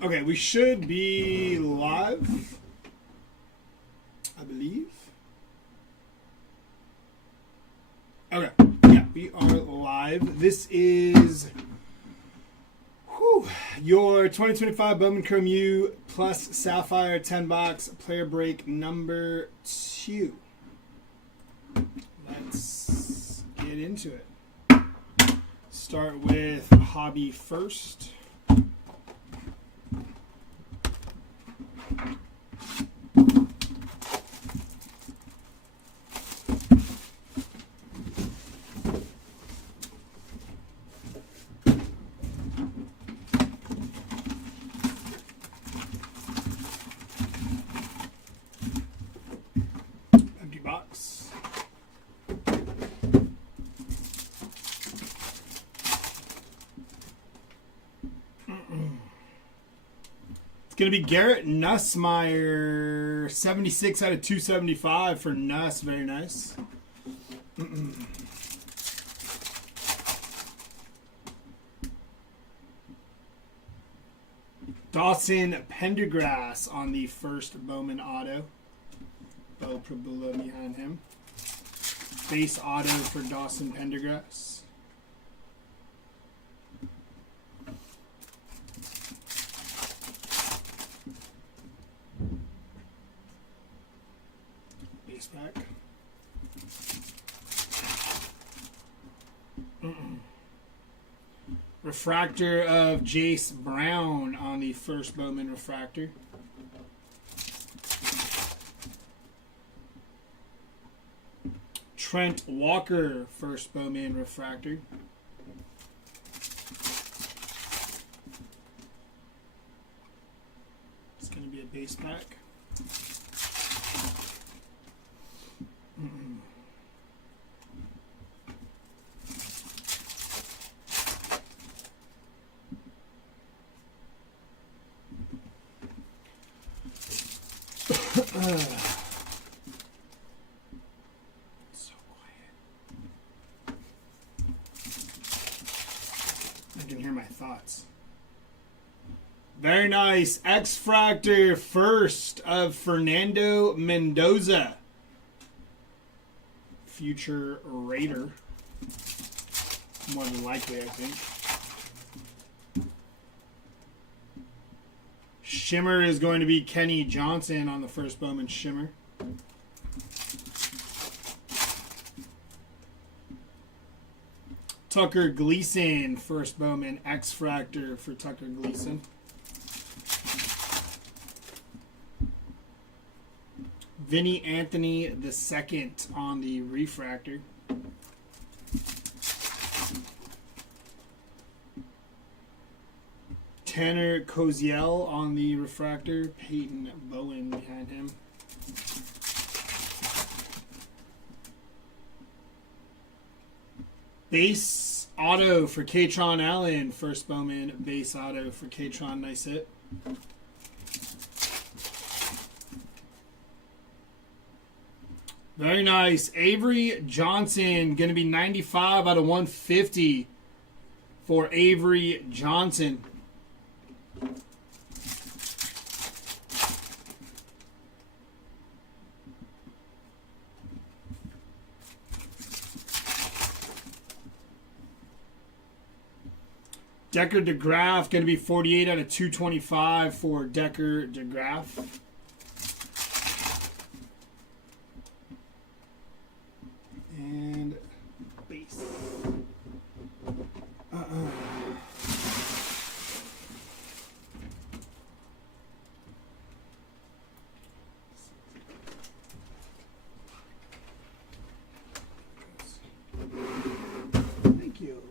Okay, we should be live, I believe. Okay, yeah, we are live. This is your 2025 Bowman Chrome U plus Sapphire 10 box player break number 2. Let's get into it. Start with hobby first. Empty box. Going to be Garrett Nussmeier, 76 out of 275 for Nuss. Very nice. Dawson Pendergrass on the first Bowman auto. Bo Prabula behind him. Base auto for Dawson Pendergrass. Back. Refractor of Jace Brown on the first Bowman refractor. Trent Walker, first Bowman refractor. It's going to be a base pack. So quiet. I can hear my thoughts. Very nice. X-Fractor first of Fernando Mendoza. Future Raider. More than likely, I think. Shimmer is going to be Kenny Johnson on the first Bowman Shimmer. Tucker Gleason, first Bowman X-Fractor for Tucker Gleason. Vinny Anthony II on the refractor. Tanner Koziel on the refractor. Peyton Bowen behind him. Base auto for Katron Allen. First Bowman base auto for Katron. Nice hit. Very nice. Avery Johnson. Going to be 95 out of 150 for Avery Johnson. Decker DeGraff, going to be 48 out of 225 for Decker DeGraff. And base. Thank you.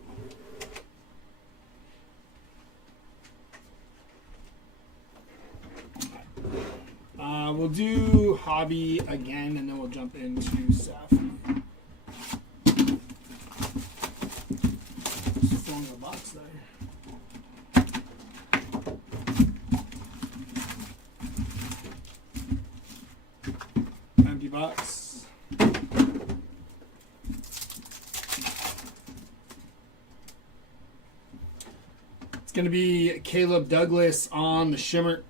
We'll do hobby again, and then we'll jump into Sapphire. Just throwing the box there. Empty box. going to be Caleb Douglas on the shimmer.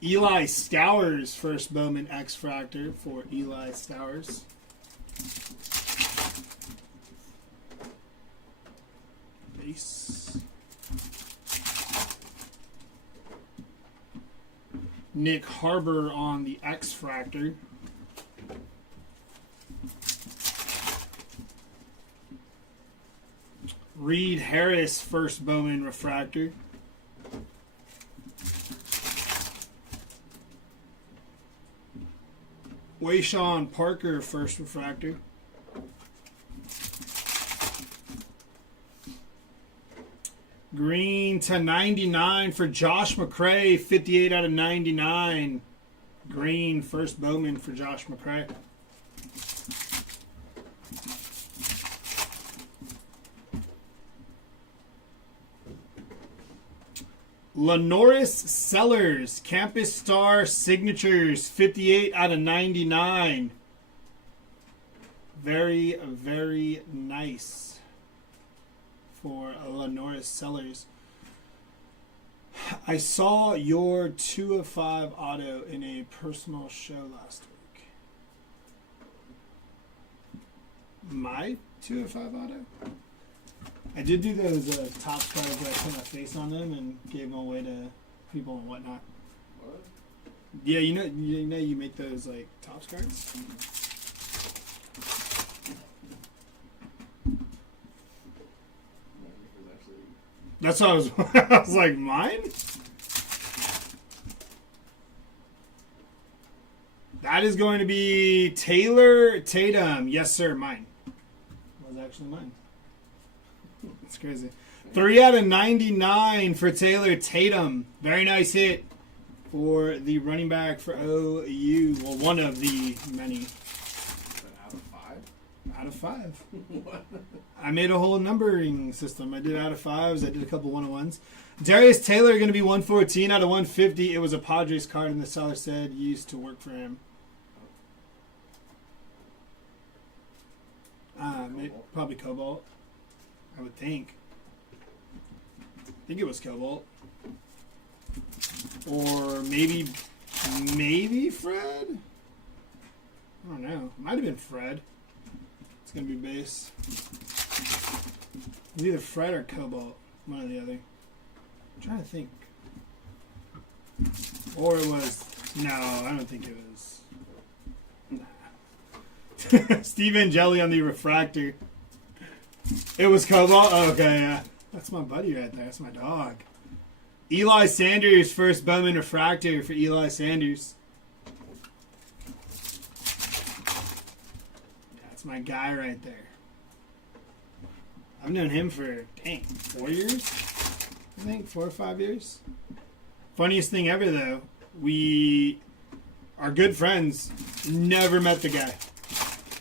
Eli Stowers, first Bowman X-Fractor for Eli Stowers. Base. Nick Harbor on the X-Fractor. Reed Harris, first Bowman Refractor. Wayshawn Parker, first Refractor. Green to 99 for Josh McCray, 58 out of 99. Green, first Bowman for Josh McCray. Lenoris Sellers, Campus Star Signatures, 58 out of 99. Very, very nice for Lenoris Sellers. I saw your 2 of 5 auto in a personal show last week. My 2 of 5 auto? I did do those top cards where I put my face on them and gave them away to people and whatnot. What? Yeah, you know you make those like top cards. That's what I was. I was like, mine. That is going to be Taylor Tatum. Yes, sir, mine. That was actually mine. That's crazy. 3 out of 99 for Taylor Tatum. Very nice hit for the running back for OU. Well, one of the many. Out of 5? Out of 5. What? I made a whole numbering system. I did out of 5s. I did a couple 101s. Darius Taylor going to be 114 out of 150. It was a Padres card, and the seller said used to work for him. Probably Cobalt. I would think. I think it was Cobalt. Or maybe Fred? I don't know. Might have been Fred. It's going to be base. It's either Fred or Cobalt. One or the other. I'm trying to think. Or it was... No, I don't think it was. Nah. Steve Angeli on the refractor. It was Cobalt? Oh, okay, yeah. That's my buddy right there. That's my dog. Eli Sanders, first Bowman refractor for Eli Sanders. That's my guy right there. I've known him for, 4 years? I think 4 or 5 years. Funniest thing ever, though. We are good friends. Never met the guy.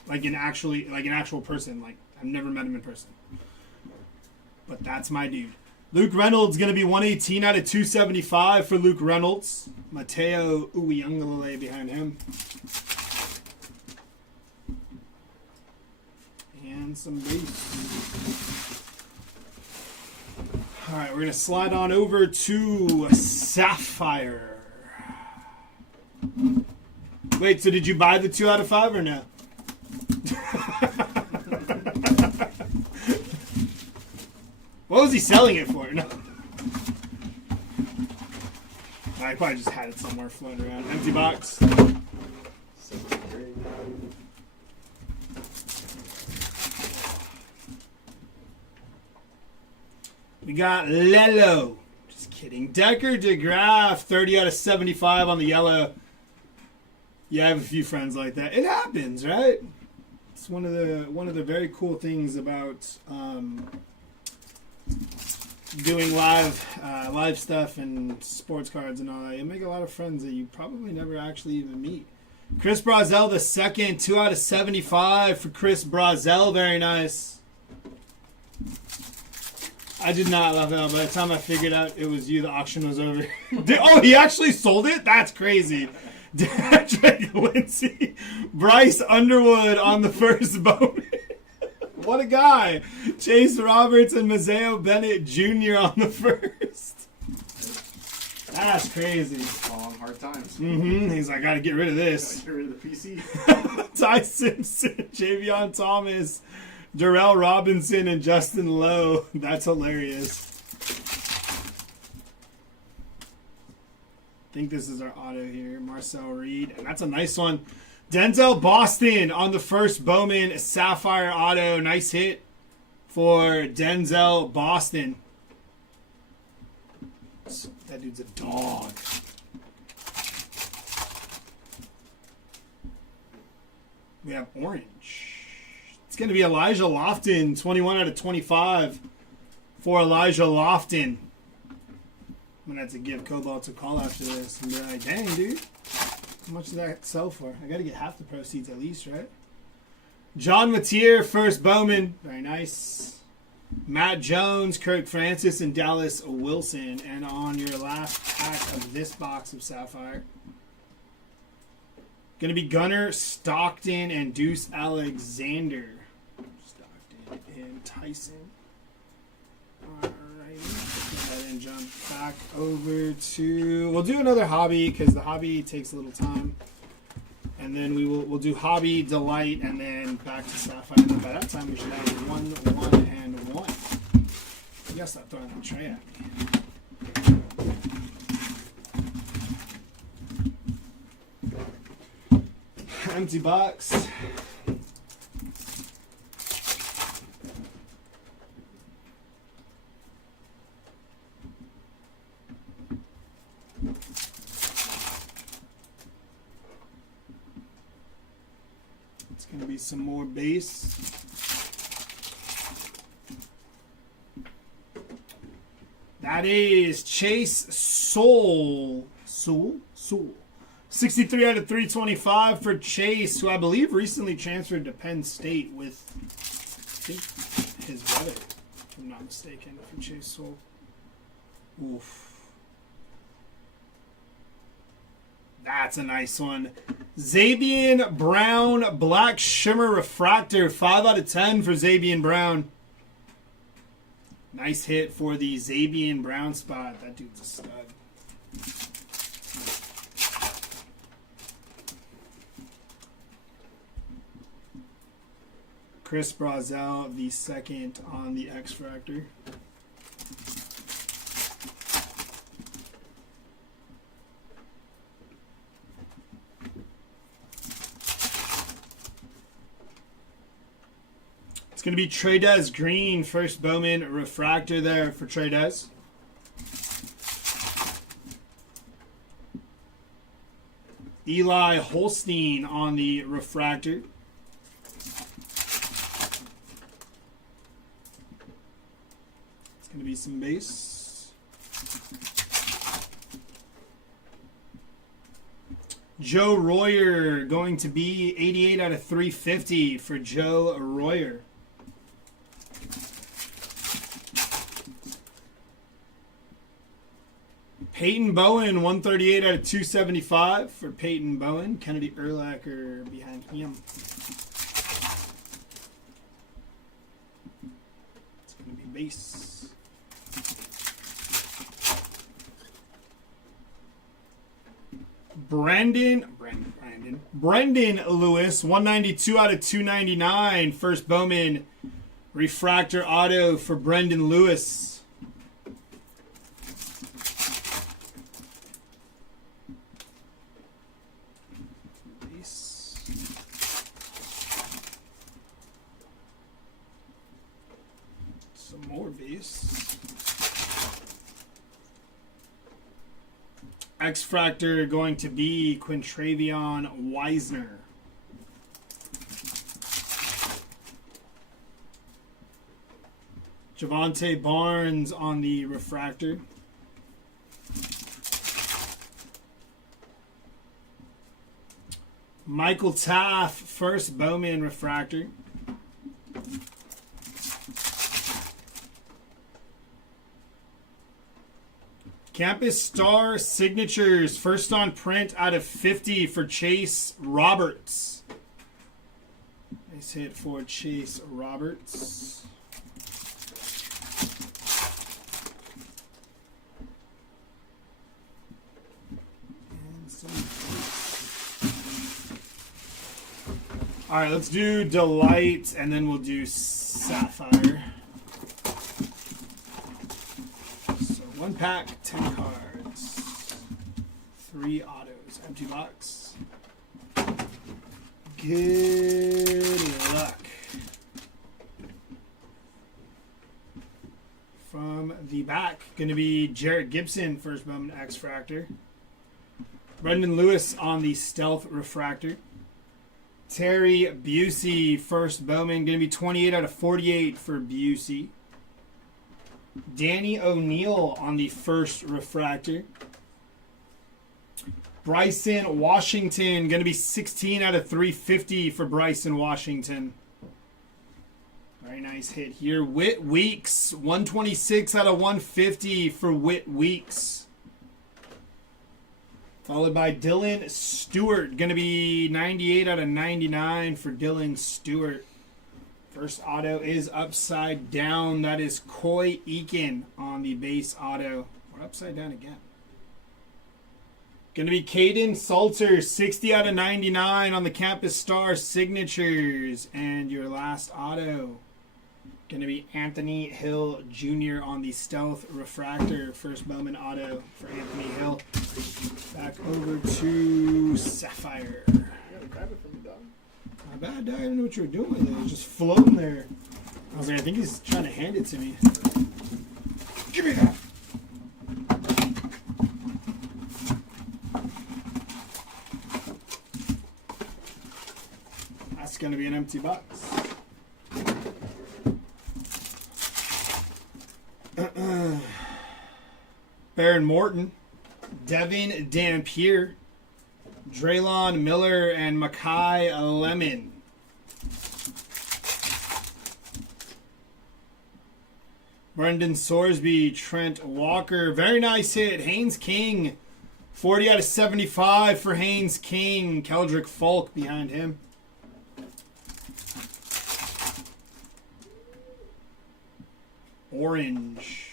Like an actual person. Like, I've never met him in person. But that's my dude. Luke Reynolds going to be 118 out of 275 for Luke Reynolds. Mateo Uyunglele behind him. And some base. All right, we're going to slide on over to Sapphire. Wait, so did you buy the 2 out of 5 or no? What was he selling it for? No. I probably just had it somewhere floating around. Empty box. We got Lelo. Just kidding. Decker DeGraff, 30 out of 75 on the yellow. Yeah, I have a few friends like that. It happens, right? It's one of the very cool things about doing live stuff and sports cards and all that. You make a lot of friends that you probably never actually even meet. Chris Brazel the second, 2 out of 75 for Chris Brazel. Very nice. I did not love that. By the time I figured out it was you, the auction was over. Oh, he actually sold it? That's crazy. Drake Lindsay, Bryce Underwood on the first Bowman. What a guy. Chase Roberts and Mazeo Bennett Jr. on the first. That's crazy. Long, hard times. He's like, I gotta get rid of this. Get rid of the PC. Ty Simpson, Javion Thomas, Darrell Robinson, and Justin Lowe. That's hilarious. I think this is our auto here. Marcel Reed. And that's a nice one. Denzel Boston on the first Bowman Sapphire auto. Nice hit for Denzel Boston. That dude's a dog. We have orange. It's going to be Elijah Lofton. 21 out of 25 for Elijah Lofton. I'm going to have to give Cobalt a call after this and be like, dang, dude. How much did that sell for? I got to get half the proceeds at least, right? John Mateer, first Bowman. Very nice. Matt Jones, Kirk Francis, and Dallas Wilson. And on your last pack of this box of Sapphire, going to be Gunnar Stockton and Deuce Alexander. Stockton and Tyson. All right. Go ahead and jump back over to... We'll do another hobby because the hobby takes a little time. And then we'll do Hobby, Delight, and then back to Sapphire. And then by that time, we should have 1, 1, and 1. You gotta stop throwing that tray at me. Empty box. It's going to be some more base. That is Chase Soul. 63 out of 325 for Chase, who I believe recently transferred to Penn State with, I think, his brother, if I'm not mistaken, for Chase Soul. Oof. That's a nice one. Zabian Brown, Black Shimmer Refractor. 5 out of 10 for Zabian Brown. Nice hit for the Zabian Brown spot. That dude's a stud. Chris Brazel, the second on the X-Fractor. It's going to be Trey'Dez Green, first Bowman Refractor there for Trey'Dez. Eli Holstein on the Refractor. It's going to be some base. Joe Royer going to be 88 out of 350 for Joe Royer. Peyton Bowen, 138 out of 275 for Peyton Bowen. Kennedy Urlacher behind him. It's going to be base. Brendan Lewis, 192 out of 299. First Bowman Refractor Auto for Brendan Lewis. Some more base. X-Fractor going to be Quintravion Wiesner. Javonte Barnes on the Refractor. Michael Taff, first Bowman Refractor. Campus Star Signatures, first on print out of 50 for Chase Roberts. Nice hit for Chase Roberts. And some. All right, let's do Delight, and then we'll do Sapphire. So 1 pack, 10 cards, 3 autos, empty box. Good luck. From the back, going to be Jarrett Gibson, first Bowman X-Fractor. Brendan Lewis on the Stealth Refractor. Terry Busey, first Bowman, going to be 28 out of 48 for Busey. Danny O'Neill on the first Refractor. Bryson Washington, going to be 16 out of 350 for Bryson Washington. Very nice hit here. Whit Weeks, 126 out of 150 for Whit Weeks. Followed by Dylan Stewart, going to be 98 out of 99 for Dylan Stewart. First auto is upside down. That is Coy Eakin on the base auto. We're upside down again. Going to be Caden Salter, 60 out of 99 on the Campus Star signatures. And your last auto, going to be Anthony Hill Jr. on the Stealth Refractor. First Bowman auto for Anthony Hill. Back over to Sapphire. You gotta grab it from the dog. My bad, dog. I didn't know what you were doing with it. It was just floating there. I was like, I think he's trying to hand it to me. Give me that. That's going to be an empty box. Baron Morton, Devin Dampier, Draylon Miller, and Makai Lemon. Brendan Sorsby, Trent Walker. Very nice hit. Haynes King, 40 out of 75 for Haynes King. Keldrick Falk behind him. Orange.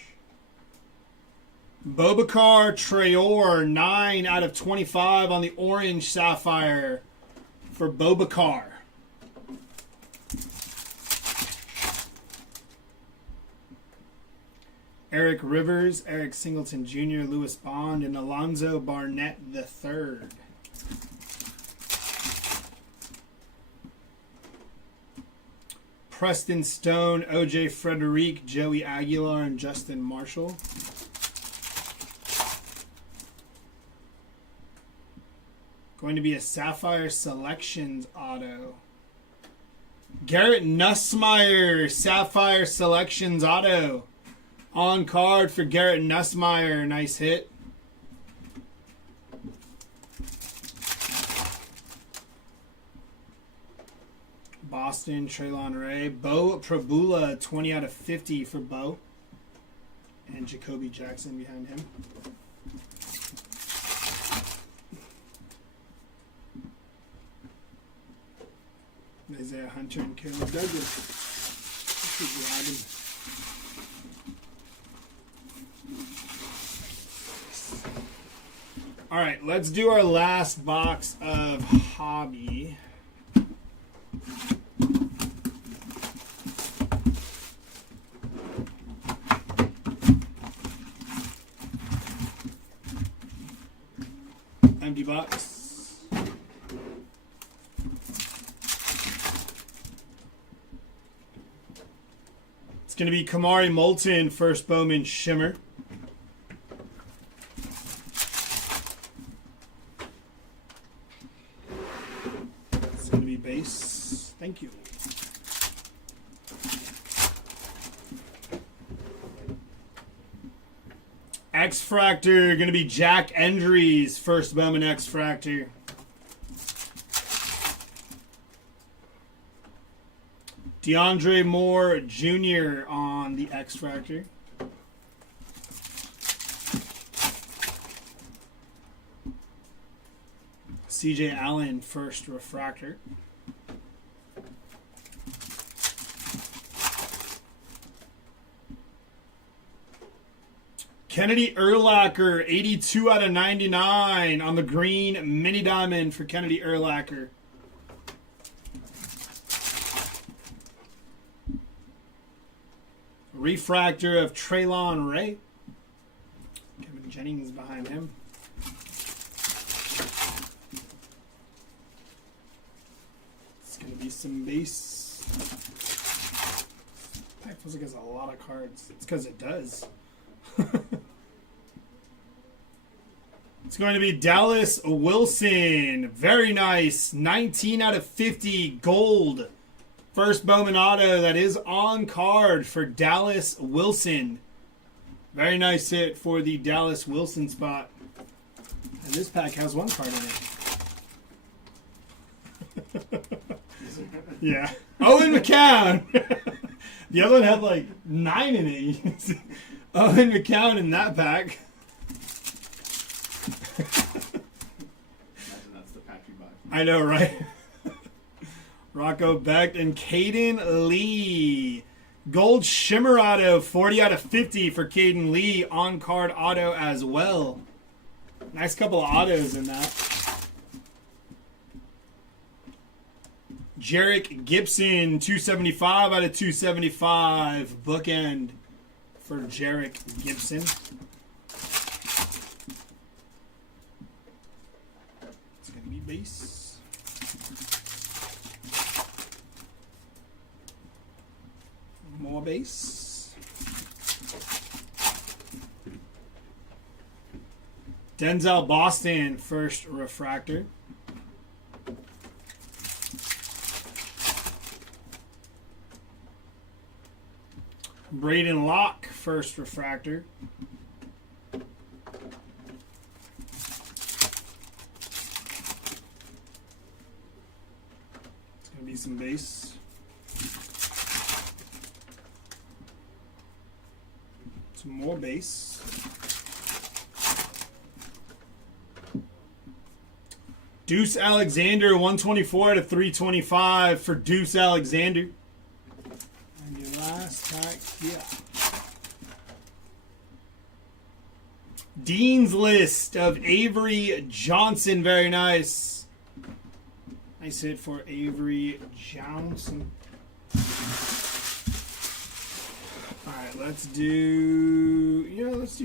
Bobakar Traore, 9 out of 25 on the orange Sapphire for Bobakar. Eric Rivers, Eric Singleton Jr., Lewis Bond, and Alonzo Barnett III. Preston Stone, OJ Frederique, Joey Aguilar, and Justin Marshall. Going to be a Sapphire Selections auto. Garrett Nussmeier, Sapphire Selections auto. On card for Garrett Nussmeier. Nice hit. Boston, Traylon Ray. Bo Prabula, 20 out of 50 for Bo. And Jacoby Jackson behind him. Isaiah Hunter and Caleb Douglas. All right, let's do our last box of Hobby. Empty box. It's going to be Kamari Moulton, first Bowman Shimmer. It's going to be base. Thank you. X-Fractor, going to be Jack Endries, first Bowman X-Fractor. DeAndre Moore Jr. on the X-Fractor. CJ Allen, first Refractor. Kennedy Urlacher, 82 out of 99 on the green mini diamond for Kennedy Urlacher. Refractor of Traylon Ray. Kevin Jennings behind him. It's going to be some base. Pack feels like it has a lot of cards. It's because it does. It's going to be Dallas Wilson. Very nice. 19 out of 50 gold. First Bowman auto that is on card for Dallas Wilson. Very nice hit for the Dallas Wilson spot. And this pack has one card in it. Yeah. Owen McCown. The other one had like 9 in it. Owen McCown in that pack. Imagine that's the pack you buy. I know, right? Rocco Beck and Caden Lee. Gold Shimmer auto, 40 out of 50 for Caden Lee. On card auto as well. Nice couple of autos in that. Jarek Gibson, 275 out of 275. Bookend for Jarek Gibson. It's going to be base. More base. Denzel Boston, first refractor. Braden Locke, first refractor. It's going to be some base. Some more base. Deuce Alexander, 124 out of 325 for Deuce Alexander. And your last pack here. Dean's List of Avery Johnson. Very nice. Nice hit for Avery Johnson. Alright, let's do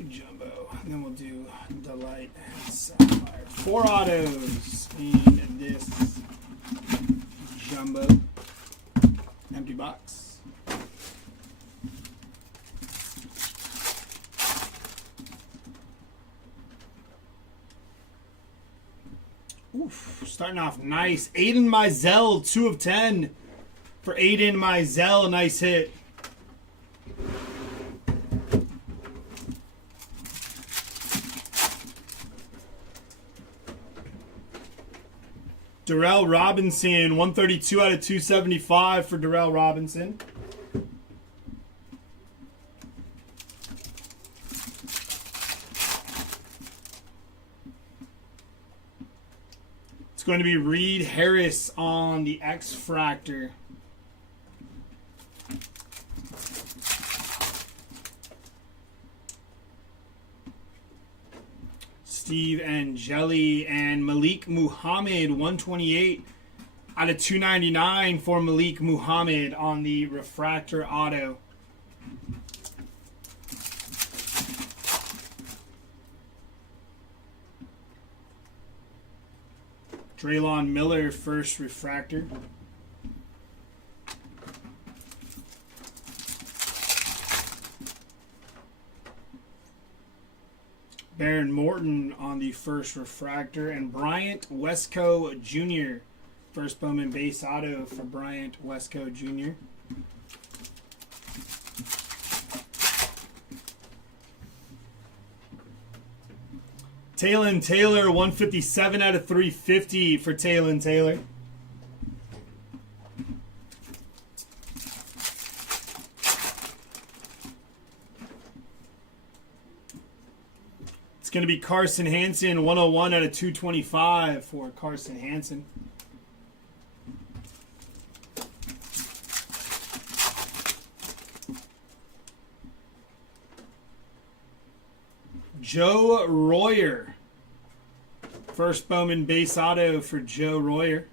Jumbo. And then we'll do Delight and Sapphire. 4 autos in this Jumbo. Empty box. Oof, starting off nice. Aiden Mizell, 2 of 10 for Aiden Mizell. Nice hit. Darrell Robinson, 132 out of 275 for Darrell Robinson. It's going to be Reed Harris on the X-Fractor. Steve Angeli and Malik Muhammad, 128 out of 299 for Malik Muhammad on the refractor auto. Draylon Miller, first refractor. Baron Morton on the first refractor, and Bryant Westco Jr. First Bowman base auto for Bryant Westco Jr. Taylon Taylor, 157 out of 350 for Taylon Taylor. It's going to be Carson Hansen, 101 out of 225 for Carson Hansen. Joe Royer. First Bowman base auto for Joe Royer.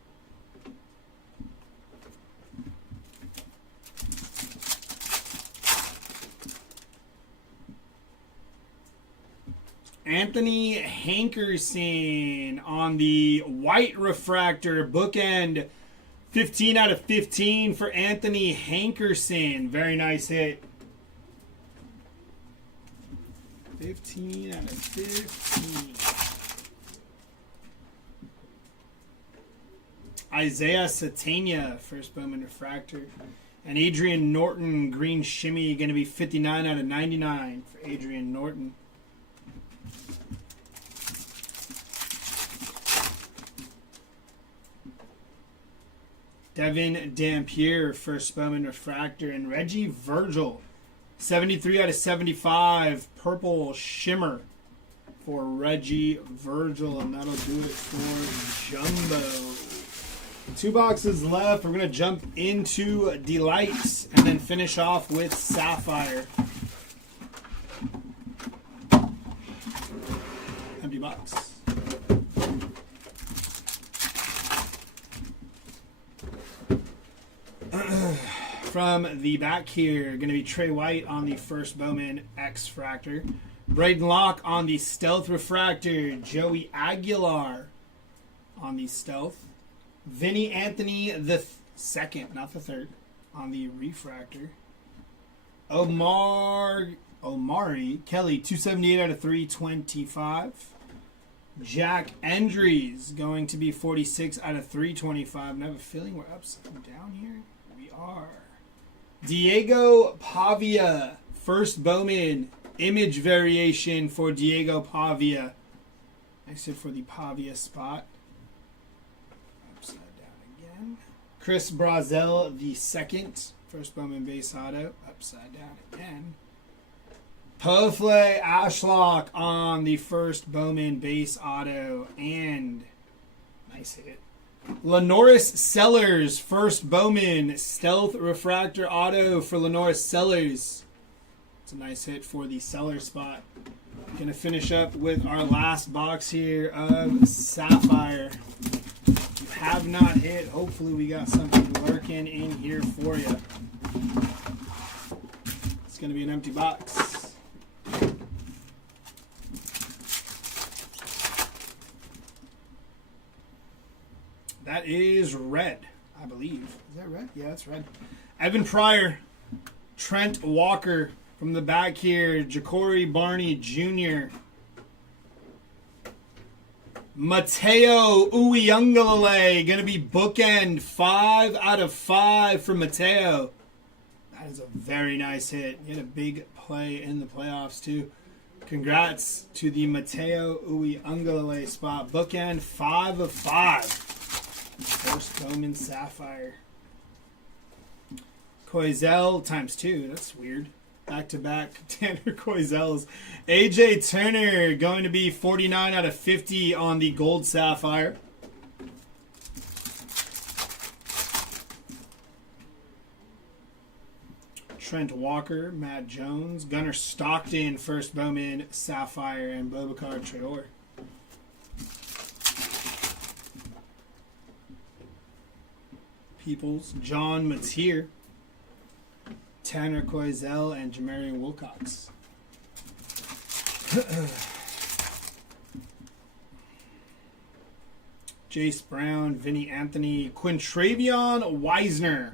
Anthony Hankerson on the white refractor bookend. 15 out of 15 for Anthony Hankerson. Very nice hit. 15 out of 15. Isaiah Satania, first Bowman refractor. And Adrian Norton, green shimmy, going to be 59 out of 99 for Adrian Norton. Devin Dampier, first Bowman refractor. And Reggie Virgil, 73 out of 75, purple shimmer for Reggie Virgil. And that'll do it for Jumbo. 2 boxes left. We're going to jump into Delights and then finish off with Sapphire. Empty box. From the back here, going to be Trey White on the first Bowman X-Fractor. Braden Locke on the Stealth Refractor. Joey Aguilar on the Stealth. Vinny Anthony the second, not the third, on the Refractor. Omari Kelly, 278 out of 325. Jack Endries going to be 46 out of 325. And I have a feeling we're upside down here. We are. Diego Pavia, first Bowman image variation for Diego Pavia. Exit for the Pavia spot. Upside down again. Chris Brazel, the second, first Bowman base auto. Upside down again. Pofle Ashlock on the first Bowman base auto. And nice hit. Lenoris Sellers, first Bowman Stealth Refractor auto for Lenoris Sellers. It's a nice hit for the Sellers spot. Gonna finish up with our last box here of Sapphire. If you have not hit, hopefully we got something lurking in here for you. It's gonna be an empty box. That is red, I believe. Is that red? Yeah, that's red. Evan Pryor, Trent Walker from the back here, Ja'Cory Barney Jr. Mateo Uiagalelei, going to be bookend 5 out of 5 for Mateo. That is a very nice hit. He had a big play in the playoffs too. Congrats to the Mateo Uiagalelei spot. Bookend 5 of 5. First Bowman Sapphire. Koizel times 2. That's weird. Back-to-back Tanner Koizels. AJ Turner going to be 49 out of 50 on the gold Sapphire. Trent Walker, Matt Jones, Gunnar Stockton, first Bowman Sapphire, and Bobakar Traore. Peoples, John Mateer, Tanner Koizel, and Jamarian Wilcox. Jace Brown, Vinny Anthony, Quintravion Wisner.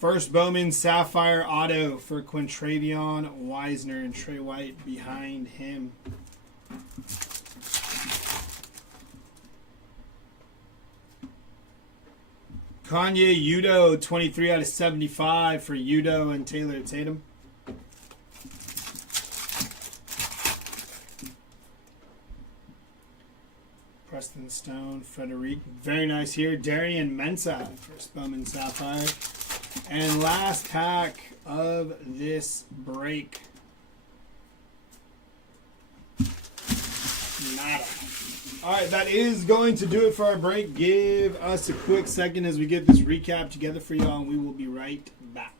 First Bowman Sapphire auto for Quintravion Wisner, and Trey White behind him. Kanye Udo, 23 out of 75 for Udo and Taylor Tatum. Preston Stone, Frederic. Very nice here. Darian Mensah, first Bowman Sapphire. And last pack of this break. Nada. Alright, that is going to do it for our break. Give us a quick second as we get this recap together for y'all, and we will be right back.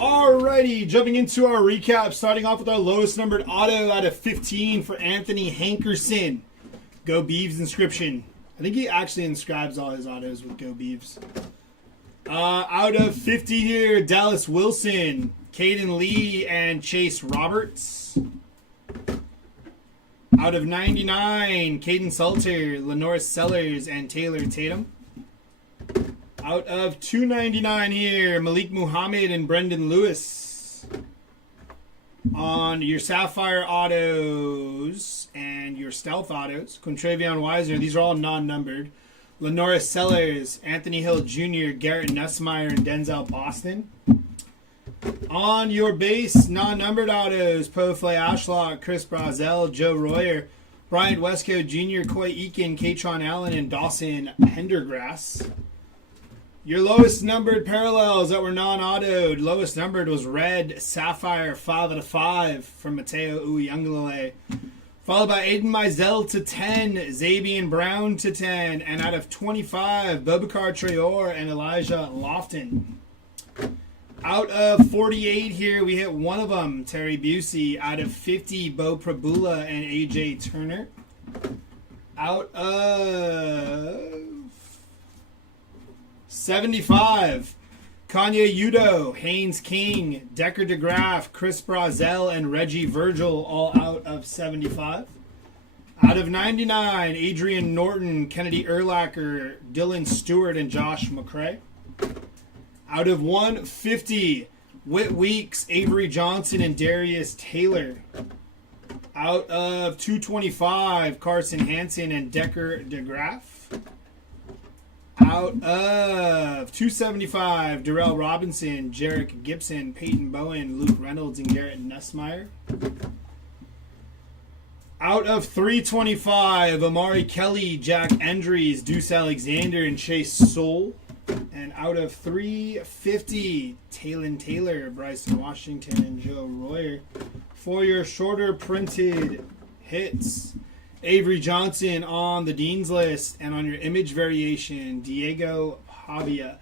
Alrighty, jumping into our recap, starting off with our lowest numbered auto out of 15 for Anthony Hankerson. Go Beavs inscription. I think he actually inscribes all his autos with Go Beavs. Out of 50 here, Dallas Wilson, Caden Lee, and Chase Roberts. Out of 99, Caden Salter, Lenore Sellers, and Taylor Tatum. Out of 299 here, Malik Muhammad and Brendan Lewis. On your Sapphire autos and your Stealth autos, Quintravion Weiser, these are all non-numbered. Lenora Sellers, Anthony Hill Jr., Garrett Nussmeyer, and Denzel Boston. On your base, non-numbered autos, Pofle Ashlock, Chris Brazel, Joe Royer, Bryant Westcote Jr., Coy Eakin, Katron Allen, and Dawson Pendergrass. Your lowest numbered parallels that were non-autoed, lowest numbered was Red Sapphire 5 out of 5 from Mateo Uyunglele. Followed by Aiden Mizell to 10, Zabian Brown to 10, and out of 25, Bobakar Traore and Elijah Lofton. Out of 48 here, we hit one of them, Terry Busey. Out of 50, Bo Prabula and AJ Turner. Out of 75, Kanye Udo, Haynes King, Decker DeGraff, Chris Brazel, and Reggie Virgil, all out of 75. Out of 99, Adrian Norton, Kennedy Urlacher, Dylan Stewart, and Josh McCray. Out of 150, Whit Weeks, Avery Johnson, and Darius Taylor. Out of 225, Carson Hansen and Decker DeGraff. Out of 275, Darrell Robinson, Jarek Gibson, Peyton Bowen, Luke Reynolds, and Garrett Nussmeyer. Out of 325, Amari Kelly, Jack Endries, Deuce Alexander, and Chase Soule. And out of 350, Talon Taylor, Bryson Washington, and Joe Royer. For your shorter printed hits, Avery Johnson on the Dean's List, and on your image variation, Diego Pavia.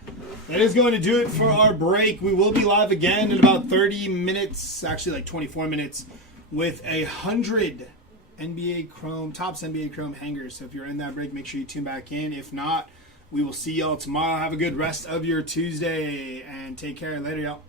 That is going to do it for our break. We will be live again in about 30 minutes, actually like 24 minutes, with 100 NBA Chrome, Topps NBA Chrome hangers. So if you're in that break, make sure you tune back in. If not, we will see y'all tomorrow. Have a good rest of your Tuesday, and take care. Later, y'all.